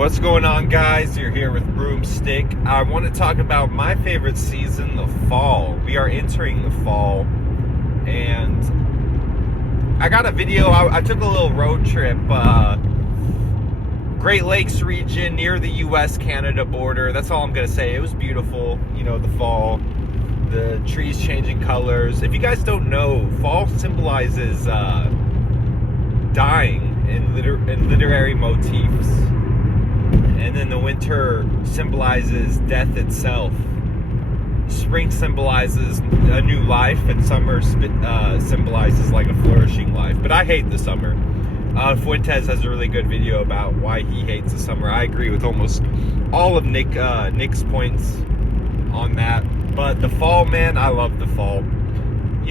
What's going on, guys? You're here with Broomstick. I want to talk about my favorite season, the fall. We are entering the fall, and I got a video. I took a little road trip, Great Lakes region near the U.S.-Canada border. That's all I'm going to say. It was beautiful, the fall. The trees changing colors. If you guys don't know, fall symbolizes dying in literary motifs. And then the winter symbolizes death itself. Spring symbolizes a new life, and summer symbolizes like a flourishing life. But I hate the summer. Fuentes has a really good video about why he hates the summer. I agree with almost all of Nick's points on that. But the fall, man, I love the fall.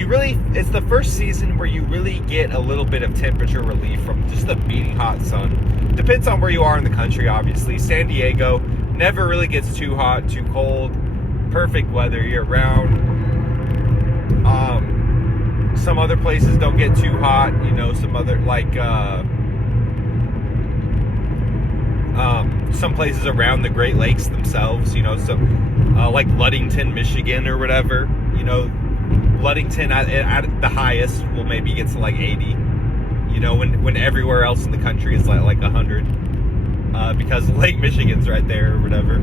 It's the first season where you really get a little bit of temperature relief from just the beating hot sun. Depends on where you are in the country, obviously. San Diego never really gets too hot, too cold. Perfect weather year round. Some other places don't get too hot, some other, some places around the Great Lakes themselves, like Ludington, Michigan or whatever, Ludington at the highest will maybe get to like 80, when everywhere else in the country is like 100, because Lake Michigan's right there or whatever.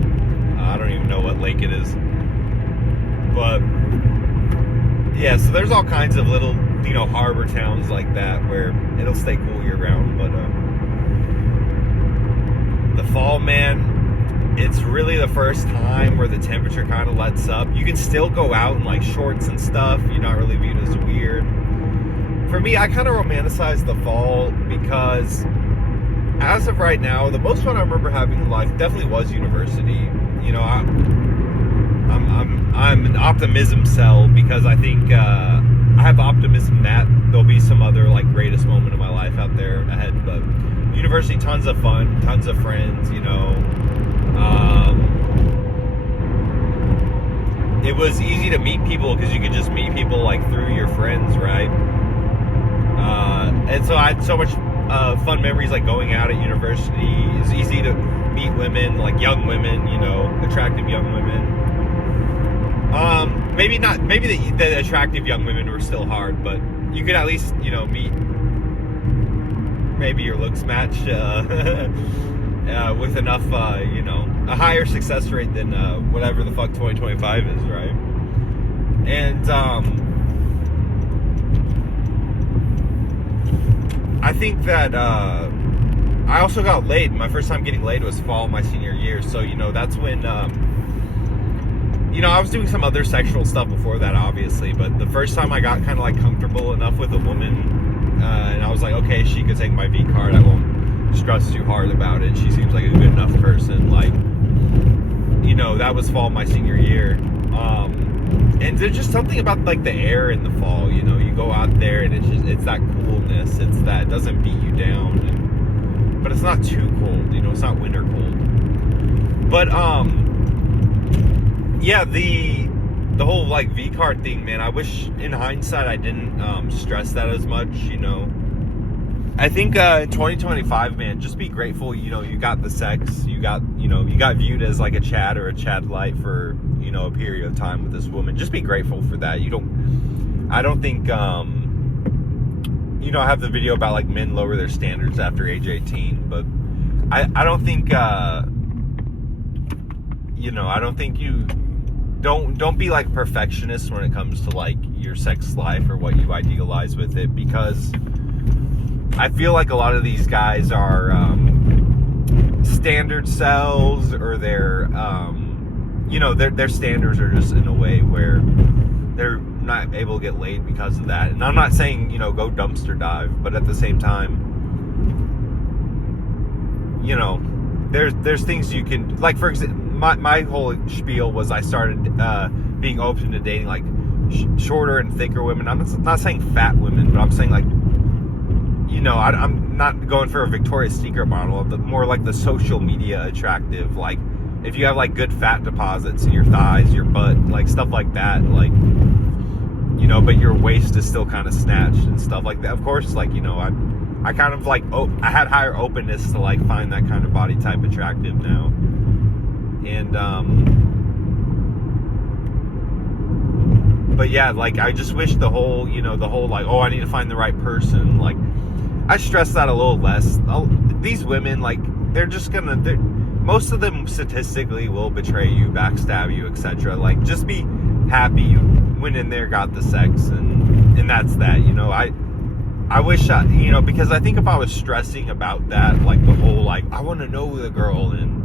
I don't even know what lake it is, but yeah, so there's all kinds of little, harbor towns like that where it'll stay cool year round. But the fall, man, it's really the first time where the temperature kind of lets up. You can still go out in like shorts and stuff. You're not really viewed as weird. For me, I kind of romanticize the fall because as of right now, the most fun I remember having in life definitely was university. I'm an optimism-cel because I think I have optimism that there'll be some other like greatest moment of my life out there ahead. But university, tons of fun, tons of friends, it was easy to meet people because you could just meet people like through your friends, right? And so I had so much fun memories like going out at university. It's easy to meet women, like young women, attractive young women. Maybe the attractive young women were still hard, but you could at least, meet, maybe your looks match with enough, a higher success rate than whatever the fuck 2025 is, right? And I think that I also got laid. My first time getting laid was fall my senior year, so that's when I was doing some other sexual stuff before that, obviously, but the first time I got kind of like comfortable enough with a woman, and I was like, okay, she could take my V card. I won't stress too hard about it. She seems like a good enough person. Like, that was fall my senior year. And there's just something about like the air in the fall. You go out there and it's that coolness. It's that it doesn't beat you down, but it's not too cold. It's not winter cold. But yeah, the whole like V card thing, man, I wish in hindsight I didn't stress that as much. I think in 2025, man, just be grateful. You got the sex, you got viewed as like a Chad or a Chad light for a period of time with this woman. Just be grateful for that. I don't think I have the video about like men lower their standards after age 18, but I don't think I don't think you don't be like perfectionist when it comes to like your sex life or what you idealize with it, because I feel like a lot of these guys are standard cells, or their standards are just in a way where they're not able to get laid because of that. And I'm not saying go dumpster dive, but at the same time, there's things you can, like, for example, my whole spiel was I started being open to dating like shorter and thicker women. I'm not saying fat women, but I'm saying like, I'm not going for a Victoria's Secret model, but more like the social media attractive. Like if you have like good fat deposits in your thighs, your butt, like stuff like that, like, but your waist is still kind of snatched and stuff like that. Of course, like, I kind of like, I had higher openness to like find that kind of body type attractive now. And but yeah, like I just wish the whole like, oh, I need to find the right person, like I stress that a little less. These women, like, most of them statistically will betray you, backstab you, etc. Like, just be happy you went in there, got the sex, and that's that. I wish because I think if I was stressing about that, like the whole, like, I want to know the girl, and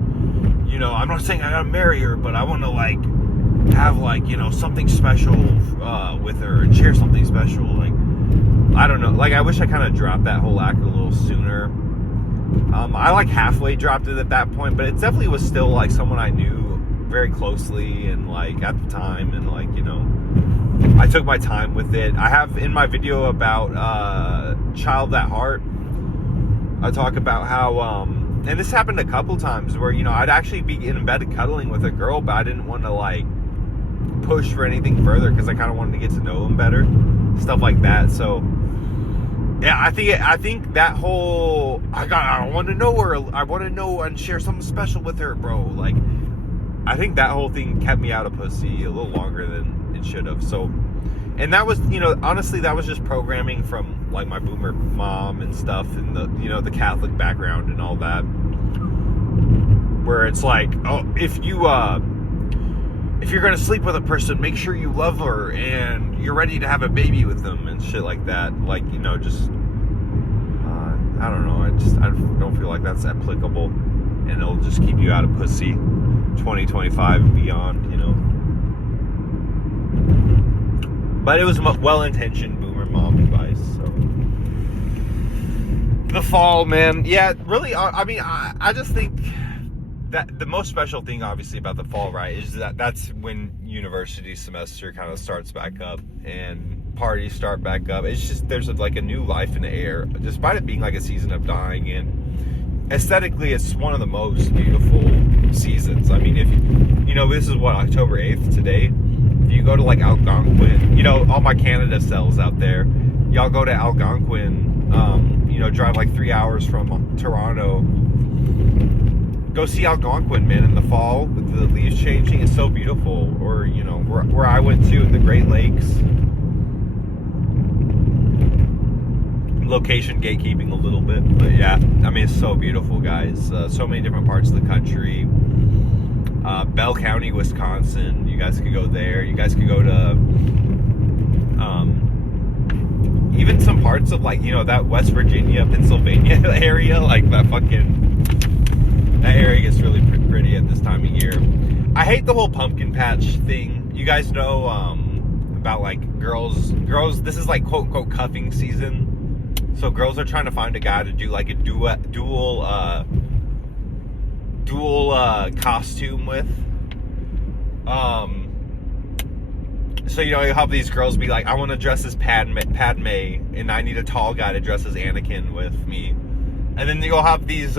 I'm not saying I gotta marry her, but I want to like have like something special with her and share something special. Like, I don't know. Like, I wish I kind of dropped that whole act a little sooner. I like halfway dropped it at that point, but it definitely was still like someone I knew very closely, and like at the time, and like I took my time with it. I have in my video about Child at Heart, I talk about how and this happened a couple times where I'd actually be in bed cuddling with a girl, but I didn't want to like push for anything further because I kind of wanted to get to know them better, stuff like that. So yeah, I think that whole I want to know her, I want to know and share something special with her, bro. Like, I think that whole thing kept me out of pussy a little longer than it should have. So, and that was honestly, that was just programming from like my boomer mom and stuff, and the the Catholic background and all that, where it's like, oh, if you're gonna sleep with a person, make sure you love her and you're ready to have a baby with them and shit like that. Like, just I don't know. I don't feel like that's applicable, and it'll just keep you out of pussy 2025 and beyond. But it was well-intentioned boomer mom advice. So the fall, man. Yeah, really. I mean, I just think that the most special thing, obviously, about the fall, right, is that's when university semester kind of starts back up and parties start back up. It's just, there's like a new life in the air, despite it being like a season of dying. And aesthetically, it's one of the most beautiful seasons. I mean, if this is what, October 8th today. If you go to like Algonquin, all my Canada cells out there, y'all go to Algonquin, drive like 3 hours from Toronto. Go see Algonquin, man, in the fall with the leaves changing. It's so beautiful. Or, where I went to in the Great Lakes. Location gatekeeping a little bit. But yeah, I mean, it's so beautiful, guys. So many different parts of the country. Bell County, Wisconsin. You guys could go there. You guys could go to even some parts of like, that West Virginia, Pennsylvania area. Like that area gets really pretty at this time of year. I hate the whole pumpkin patch thing. You guys know about like girls. This is like quote unquote cuffing season. So girls are trying to find a guy to do like a dual costume with. So you have these girls be like, I want to dress as Padme, and I need a tall guy to dress as Anakin with me. And then you'll have these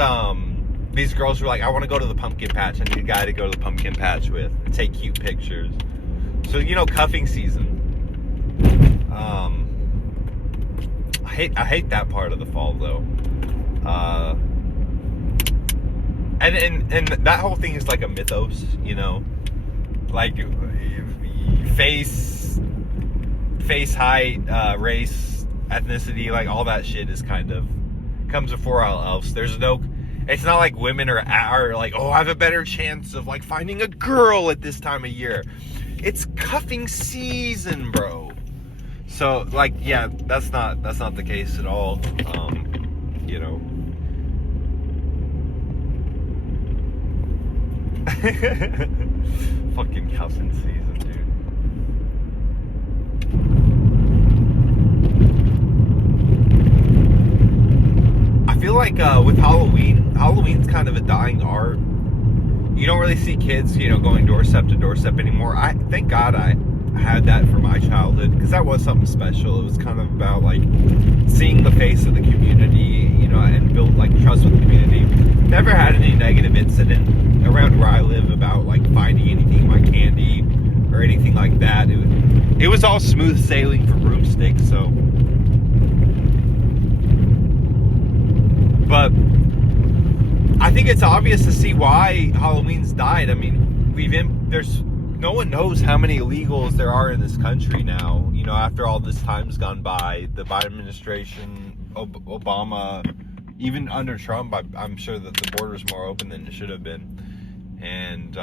girls who are like, I want to go to the pumpkin patch. I need a guy to go to the pumpkin patch with and take cute pictures. So cuffing season. I hate that part of the fall though. And that whole thing is like a mythos, like face height, race, ethnicity, like all that shit is kind of comes before all else. It's not like women are like, oh, I have a better chance of like finding a girl at this time of year. It's cuffing season, bro. So like, yeah, that's not the case at all. Fucking cuffing season, dude. I feel like with Halloween's kind of a dying art. You don't really see kids, going doorstep to doorstep anymore. Thank God I had that for my childhood, because that was something special. It was kind of about like seeing the face of the community, and build like trust with the community. Never had any negative incident around where I live about like finding anything in my candy or anything like that. It was all smooth sailing for broomsticks. So But I think it's obvious to see why Halloween's died. I mean, there's no one knows how many illegals there are in this country now. You know, after all this time's gone by, the Biden administration, Obama, even under Trump, I'm sure that the border's more open than it should have been. And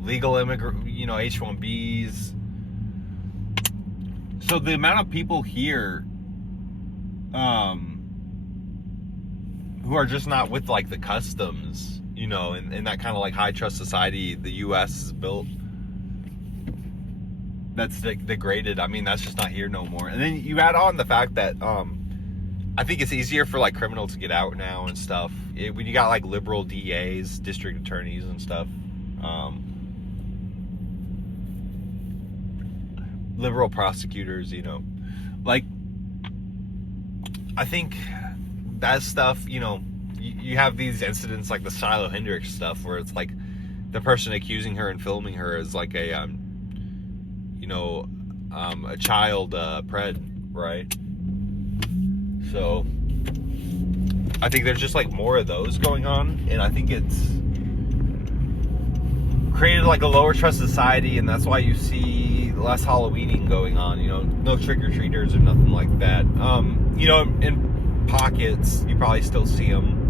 legal immigrant, you know, H-1Bs. So the amount of people here who are just not with like the customs, you know, and that kind of like high trust society the U.S. has built, that's degraded. I mean, that's just not here no more. And then you add on the fact that I think it's easier for like criminals to get out now and stuff. When you got like liberal DAs, district attorneys and stuff, liberal prosecutors, you know, like, I think that stuff, you know, you have these incidents like the Shiloh Hendricks stuff where it's like the person accusing her and filming her is like a, you know, a child pred, right? So I think there's just like more of those going on, and I think it's created like a lower trust society, and that's why you see less Halloweening going on, you know, no trick-or-treaters or nothing like that. You know, in pockets, you probably still see them.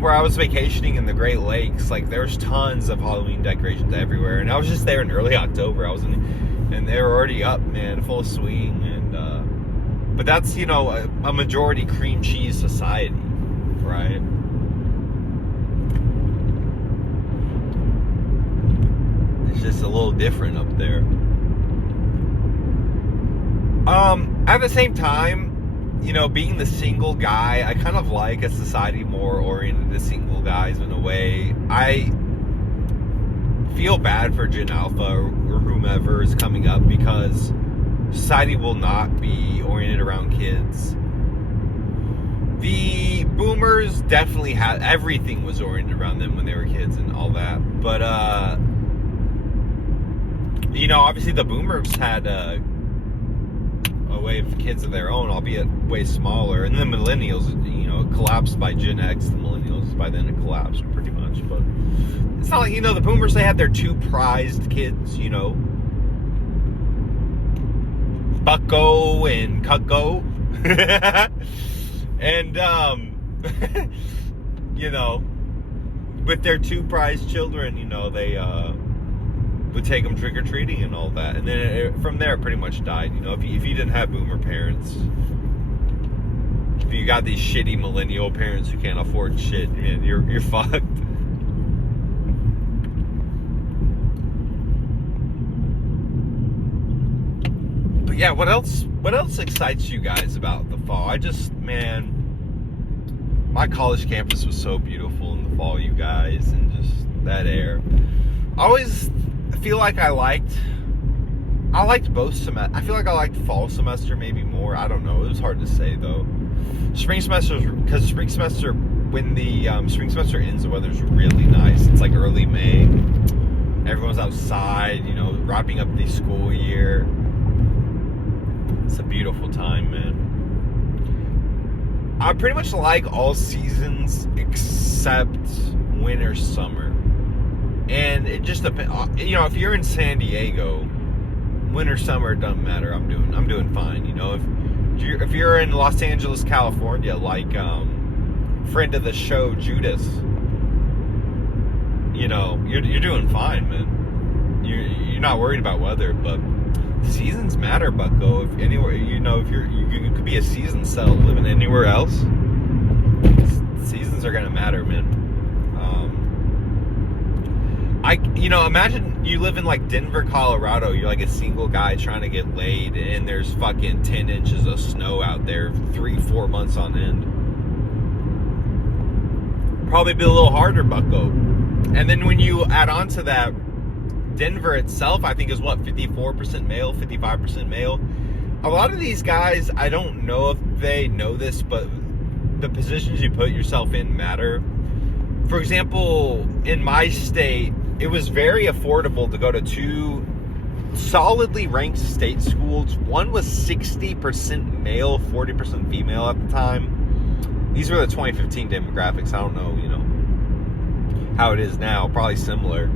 Where I was vacationing in the Great Lakes, like there's tons of Halloween decorations everywhere, and I was just there in early October. And they were already up, man, full swing, and but that's, you know, a majority cream cheese society, right? It's just a little different up there. At the same time, you know, being the single guy, I kind of like a society more oriented to single guys in a way. I feel bad for Gen Alpha or whomever is coming up, because society will not be oriented around kids. The boomers definitely had, everything was oriented around them when they were kids and all that. But, you know, obviously the boomers had a way of kids of their own, albeit way smaller. And the millennials, you know, collapsed by Gen X. The millennials, by then it collapsed pretty much. But it's not like, you know, the boomers, they had their two prized kids, you know, Bucko and Cutco. And, you know, with their two prized children, you know, they would take them trick-or-treating and all that. And then from there, it pretty much died. You know, if you didn't have boomer parents, if you got these shitty millennial parents who can't afford shit, man, you're fucked. But yeah, what else excites you guys about the fall? Man, my college campus was so beautiful in the fall, you guys, and just that air. I always feel like I liked both semesters. I feel like I liked fall semester maybe more. I don't know. It was hard to say though. Spring semester, because spring semester, when the spring semester ends, the weather's really nice. It's like early May. Everyone's outside, you know, wrapping up the school year. It's a beautiful time, man. I pretty much like all seasons except winter, summer. And it just depends. You know, if you're in San Diego, winter, summer, it doesn't matter. I'm doing fine. You know, if you're in Los Angeles, California, like friend of the show Judas, you know, you're doing fine, man. You're not worried about weather, but seasons matter, Bucko. If anywhere, you know, if you could be a season cell living anywhere else, seasons are gonna matter, man. You know, imagine you live in like Denver, Colorado. You're like a single guy trying to get laid, and there's fucking 10 inches of snow out there, 3-4 months on end. Probably be a little harder, Bucko. And then when you add on to that, Denver itself, I think, is what, 54% male, 55% male. A lot of these guys, I don't know if they know this, but the positions you put yourself in matter. For example, in my state, it was very affordable to go to two solidly ranked state schools. One was 60% male, 40% female at the time. These were the 2015 demographics. I don't know, how it is now. Probably similar.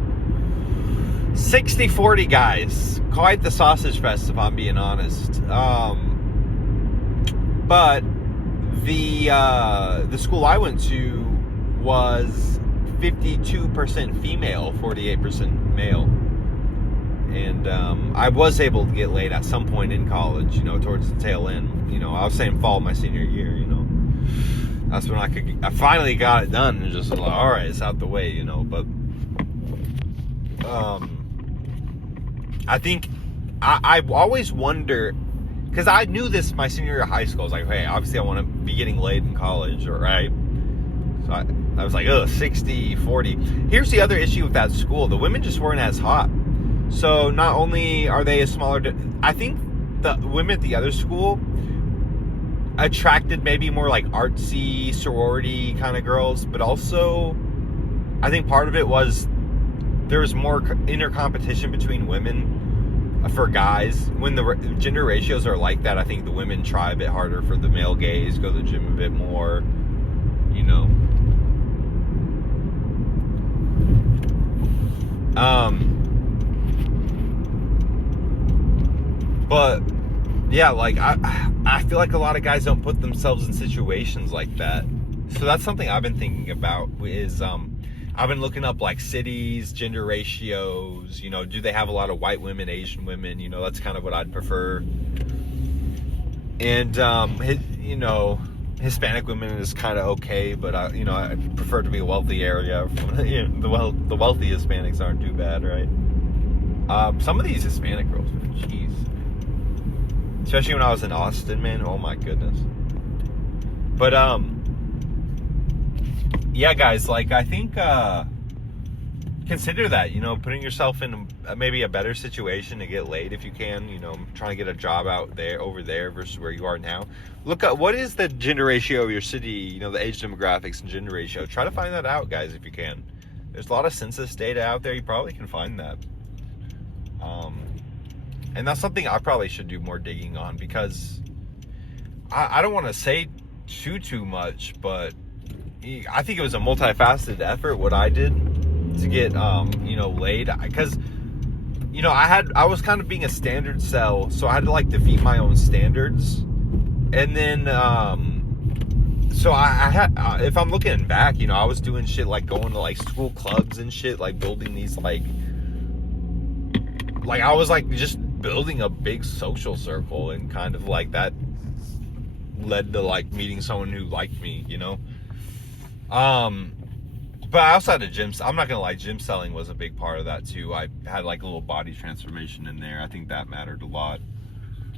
60-40, guys. Quite the sausage fest, if I'm being honest. But the school I went to was 52% female, 48% male. And I was able to get laid at some point in college, towards the tail end. I was saying fall my senior year, That's when I finally got it done and just like, all right, it's out the way, But I think I always wonder, because I knew this my senior year of high school. I was like, hey, obviously I want to be getting laid in college, right? So I was like, 60-40. Here's the other issue with that school. The women just weren't as hot. So not only are they a smaller... I think the women at the other school attracted maybe more like artsy, sorority kind of girls. But also, I think part of it was there was more inner competition between women for guys. When the gender ratios are like that, I think the women try a bit harder for the male gaze, go to the gym a bit more, But yeah, like I feel like a lot of guys don't put themselves in situations like that. So that's something I've been thinking about is I've been looking up like cities, gender ratios, do they have a lot of white women, Asian women, that's kind of what I'd prefer. And Hispanic women is kind of okay, but I prefer to be a wealthy area. The wealthy Hispanics aren't too bad, right? Some of these Hispanic girls, jeez. Especially when I was in Austin, man. Oh my goodness. But yeah, guys. Like I think consider that. Putting yourself in maybe a better situation to get laid if you can. Trying to get a job over there versus where you are now. Look at what is the gender ratio of your city. The age demographics and gender ratio. Try to find that out, guys, if you can. There's a lot of census data out there. You probably can find that. And that's something I probably should do more digging on, because I don't want to say too much, but I think it was a multifaceted effort what I did to get laid, because I was kind of being a standard cell, so I had to like defeat my own standards. And then so I had if I'm looking back, I was doing shit like going to like school clubs and shit, like building these like I was like just building a big social circle, and kind of like that led to like meeting someone who liked me, but I also had a gym. I'm not gonna lie, gym selling was a big part of that too. I had like a little body transformation in there. I think that mattered a lot.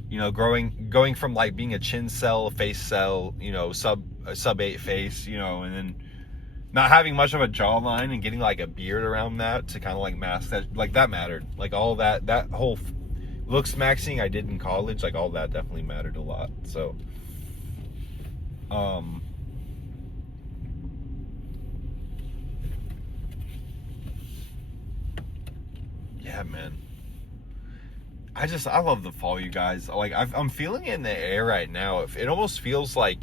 Going from like being a chin cell, a face cell, sub 8 face, and then not having much of a jawline and getting like a beard around that to kind of like mask that, like that mattered. Like all that whole looks maxing I did in college, like all that definitely mattered a lot. So yeah, man, I love the fall, you guys. Like I'm feeling it in the air right now. It almost feels like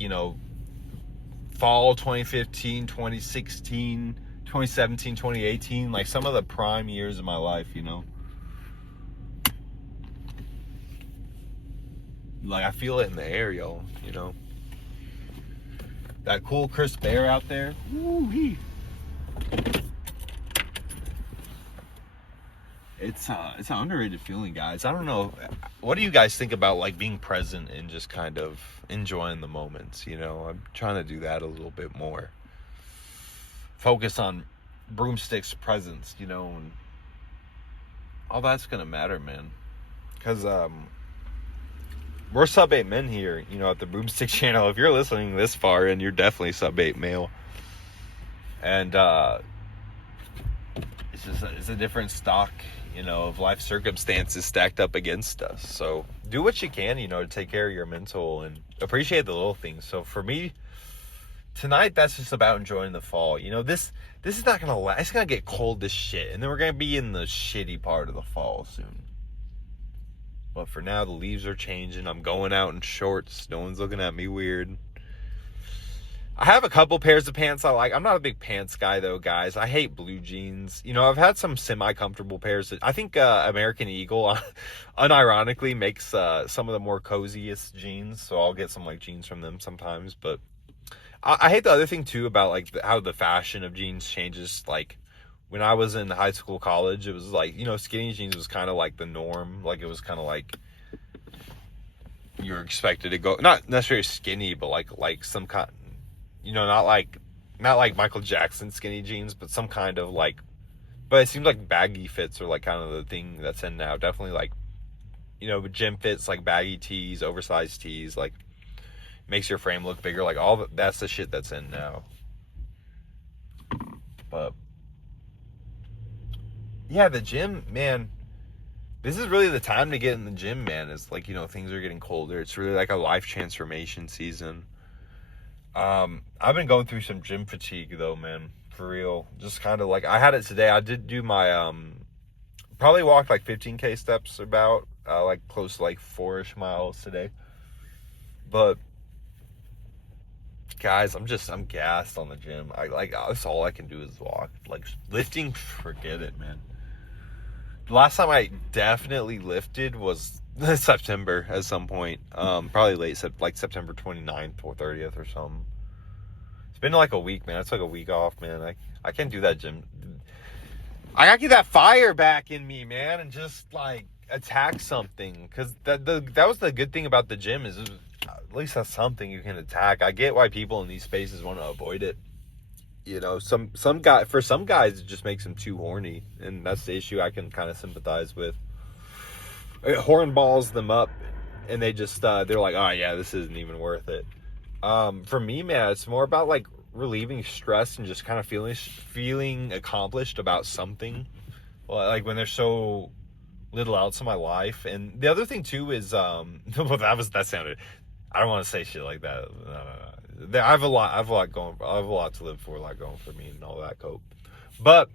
fall 2015, 2016, 2017, 2018, like some of the prime years of my life, like I feel it in the air, yo. That cool crisp air out there. Woo-wee. It's an underrated feeling, guys. I don't know, what do you guys think about like being present and just kind of enjoying the moments? I'm trying to do that a little bit more. Focus on broomsticks presence, and all that's gonna matter, man. Because we're sub 8 men here, at the Broomstick channel. If you're listening this far, and you're definitely sub 8 male, and it's a different stock, of life circumstances stacked up against us. So do what you can, to take care of your mental and appreciate the little things. So for me tonight, that's just about enjoying the fall. This is not gonna last. It's gonna get cold as shit, and then we're gonna be in the shitty part of the fall soon. But for now, the leaves are changing. I'm going out in shorts. No one's looking at me weird. I have a couple pairs of pants I like. I'm not a big pants guy though, guys. I hate blue jeans. You know, I've had some semi-comfortable pairs. I think American Eagle, unironically, makes some of the more coziest jeans. So I'll get some like jeans from them sometimes. But I hate the other thing too about like how the fashion of jeans changes. Like when I was in high school, college, it was like, you know, skinny jeans was kind of like the norm. Like it was kind of like you're expected to go, not necessarily skinny, but like some kind, you know, not like Michael Jackson skinny jeans, but some kind of like, but it seems like baggy fits are like kind of the thing that's in now. Definitely like, you know, gym fits, like baggy tees, oversized tees, like makes your frame look bigger. Like that's the shit that's in now. But yeah, the gym, man, this is really the time to get in the gym, man. It's like, you know, things are getting colder. It's really like a life transformation season. I've been going through some gym fatigue though, man, for real. Just kind of like, I had it today. I did do my, probably walked like 15K steps about, like close to like 4-ish miles today. But guys, I'm gassed on the gym. That's all I can do is walk. Like lifting, forget it, man. The last time I definitely lifted was September at some point. Probably like September 29th or 30th or something. It's been like a week, man. I took a week off, man. I can't do that gym. I gotta get that fire back in me, man, and just like attack something. Cause that was the good thing about the gym is at least that's something you can attack. I get why people in these spaces want to avoid it. You know, some guys it just makes them too horny, and that's the issue I can kind of sympathize with. It hornballs them up, and they just they're like, oh yeah, this isn't even worth it. For me, man, it's more about like relieving stress and just kind of feeling accomplished about something. Well, like when there's so little else in my life. And the other thing too is well, that sounded, I don't want to say shit like that. No. I have a lot to live for, a lot going for me and all that cope. But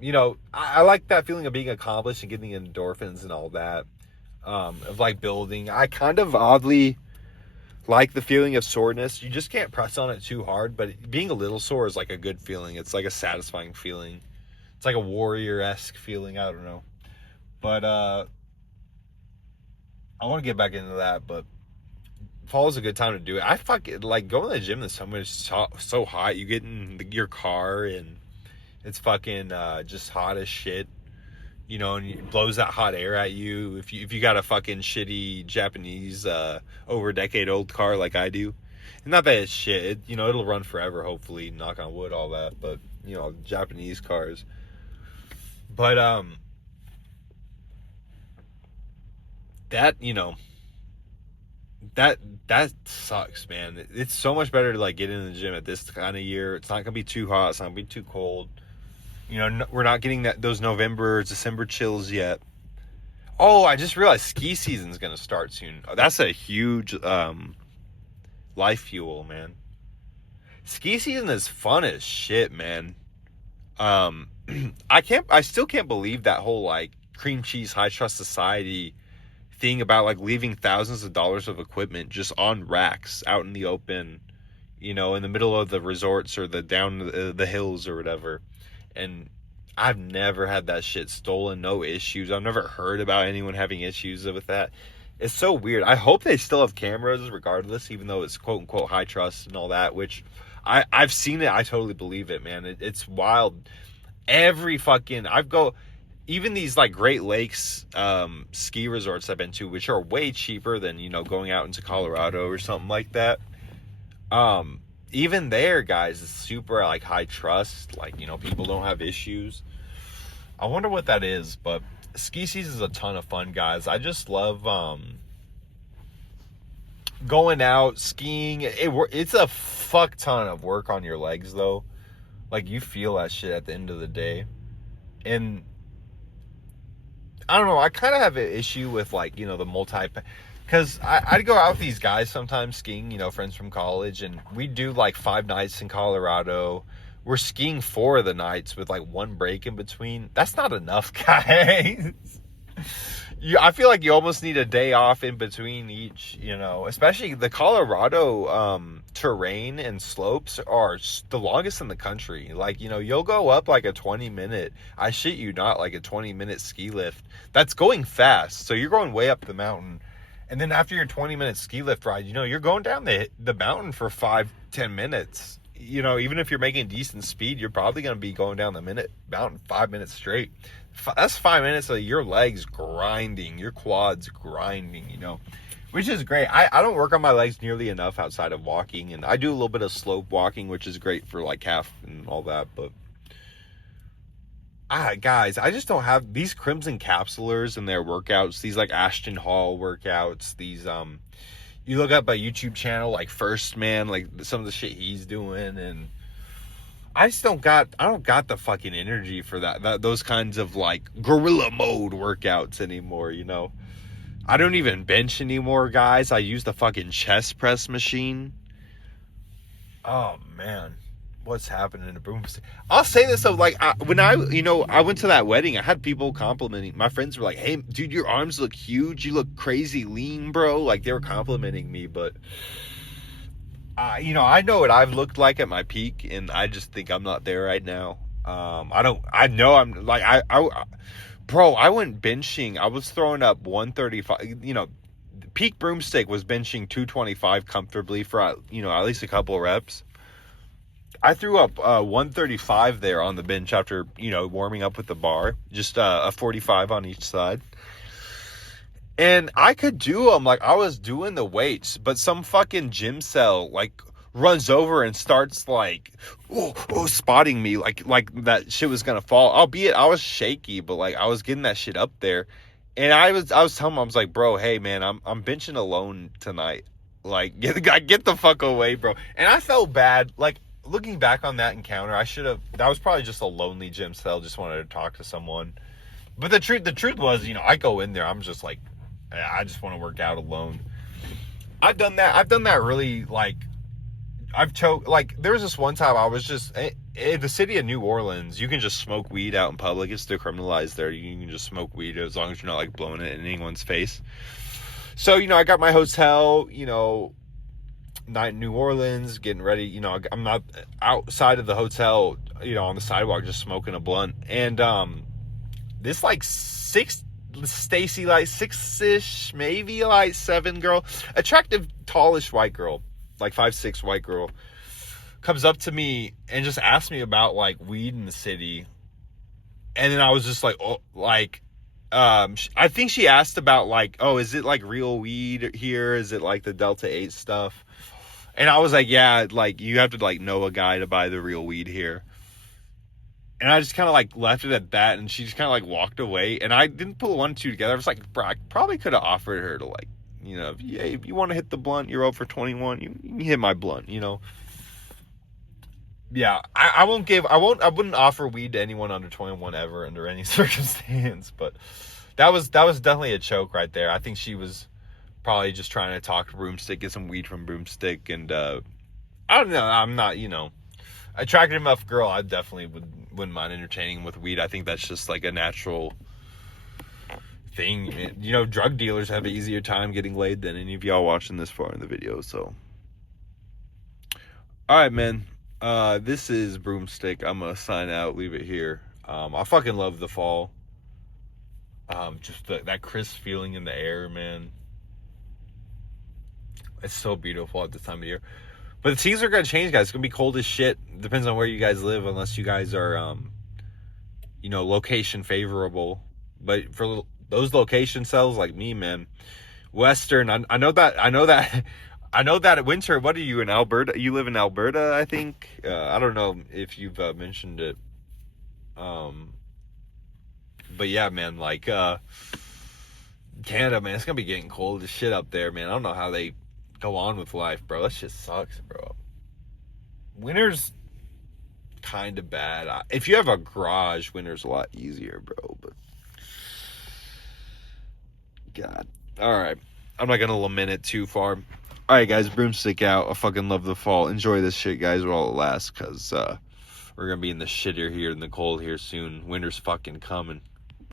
you know, I like that feeling of being accomplished and getting endorphins and all that. Of like building. I kind of oddly like the feeling of soreness. You just can't press on it too hard, but being a little sore is like a good feeling. It's like a satisfying feeling. It's like a warrior-esque feeling. I don't know. But I want to get back into that, but fall is a good time to do it. I fucking like going to the gym this summer is so hot. You get in your car and it's fucking just hot as shit, you know, and it blows that hot air at you. If you got a fucking shitty Japanese over a decade old car like I do, and not that it's shit, you know, it'll run forever, hopefully, knock on wood, all that. But you know, Japanese cars. But that, you know, that sucks, man. It's so much better to like get in the gym at this kind of year. It's not gonna be too hot. It's not gonna be too cold. You know, we're not getting those November, December chills yet. Oh, I just realized ski season's gonna start soon. That's a huge life fuel, man. Ski season is fun as shit, man. I still can't believe that whole like cream cheese high trust society thing about like leaving thousands of dollars of equipment just on racks out in the open, you know, in the middle of the resorts or the down the hills or whatever. And I've never had that shit stolen, no issues. I've never heard about anyone having issues with that. It's so weird. I hope they still have cameras regardless, even though it's quote unquote high trust and all that, which I've seen it. I totally believe it, man. It's wild. Even these like Great Lakes ski resorts I've been to, which are way cheaper than, you know, going out into Colorado or something like that. Even there, guys, it's super like high trust. Like, you know, people don't have issues. I wonder what that is, but ski season is a ton of fun, guys. I just love going out skiing. It's a fuck ton of work on your legs, though. Like, you feel that shit at the end of the day. And I don't know, I kind of have an issue with, like, you know, the because I'd go out with these guys sometimes skiing, you know, friends from college, and we do like 5 nights in Colorado. We're skiing 4 of the nights with like 1 break in between. That's not enough, guys. I feel like you almost need a day off in between each, you know, especially the Colorado terrain and slopes are the longest in the country. Like, you know, you'll go up like a 20-minute, I shit you not, like a 20-minute ski lift. That's going fast. So you're going way up the mountain. And then after your 20-minute ski lift ride, you know, you're going down the mountain for 5-10 minutes. You know, even if you're making decent speed, you're probably going to be going down the mountain 5 minutes straight. That's 5 minutes of your legs grinding, your quads grinding, you know, which is great. I don't work on my legs nearly enough outside of walking, and I do a little bit of slope walking, which is great for like calf and all that. But guys, I just don't have these Crimson Capsulars and their workouts, these like Ashton Hall workouts, these you look up a YouTube channel like First Man, like some of the shit he's doing, and I don't got the fucking energy for those kinds of like gorilla mode workouts anymore, you know. I don't even bench anymore, guys. I use the fucking chest press machine. Oh man, what's happening to Broomstick? I'll say this though, like when I went to that wedding, I had people complimenting. My friends were like, "Hey, dude, your arms look huge. You look crazy lean, bro." Like they were complimenting me, but you know, I know what I've looked like at my peak, and I just think I'm not there right now. I know I'm like, bro, I went benching. I was throwing up 135, you know, peak Broomstick was benching 225 comfortably for, you know, at least a couple reps. I threw up 135 there on the bench after, you know, warming up with the bar, just a 45 on each side. And I could do them, like I was doing the weights, but some fucking gym cell like runs over and starts like spotting me like that shit was gonna fall. Albeit I was shaky, but like I was getting that shit up there. And I was telling him, I was like, bro, hey man, I'm benching alone tonight. Like get the fuck away, bro. And I felt bad. Like looking back on that encounter, that was probably just a lonely gym cell, just wanted to talk to someone. But the truth was, you know, I go in there, I'm just like, I just want to work out alone. I've done that really, like, I've choked, like, there was this one time I was just, in the city of New Orleans, you can just smoke weed out in public. It's still criminalized there. You can just smoke weed as long as you're not, like, blowing it in anyone's face. So, you know, I got my hotel, you know, night in New Orleans, getting ready, you know, I'm not outside of the hotel, you know, on the sidewalk, just smoking a blunt. And, this, like, Stacy, like 6-ish, maybe like 7 girl, attractive, tallish white girl, like 5'6" white girl, comes up to me and just asked me about like weed in the city. And then I was just like, oh, like, I think she asked about like, oh, is it like real weed here? Is it like the Delta 8 stuff? And I was like, yeah, like you have to like know a guy to buy the real weed here. And I just kind of like left it at that, and she just kind of like walked away. And I didn't pull 1 and 2 together. I was like, bro, I probably could have offered her to like, you know, if you want to hit the blunt, you're over 21, you can hit my blunt, you know. Yeah, I wouldn't offer weed to anyone under 21 ever under any circumstance. But that was definitely a choke right there. I think she was probably just trying to talk to Broomstick, get some weed from Broomstick, and I don't know. I'm not, you know, attractive enough girl. I definitely wouldn't mind entertaining with weed. I think that's just like a natural thing. You know, drug dealers have an easier time getting laid than any of y'all watching this far in the video. So, all right, man. This is Broomstick. I'm gonna sign out. Leave it here. I fucking love the fall. Just that crisp feeling in the air, man. It's so beautiful at this time of year. But the seasons are going to change, guys. It's going to be cold as shit. Depends on where you guys live, unless you guys are, you know, location favorable. But for those location cells like me, man, Western, I know that winter, what are you in Alberta? You live in Alberta, I think. I don't know if you've mentioned it. But yeah, man, like, Canada, man, it's going to be getting cold as shit up there, man. I don't know how they go on with life, bro. That shit sucks, bro. Winter's kind of bad. If you have a garage, winter's a lot easier, bro. But God, all right, I'm not gonna lament it too far. All right, guys, Broomstick out. I fucking love the fall. Enjoy this shit, guys, while it lasts, cause we're gonna be in the shitter here in the cold here soon. Winter's fucking coming.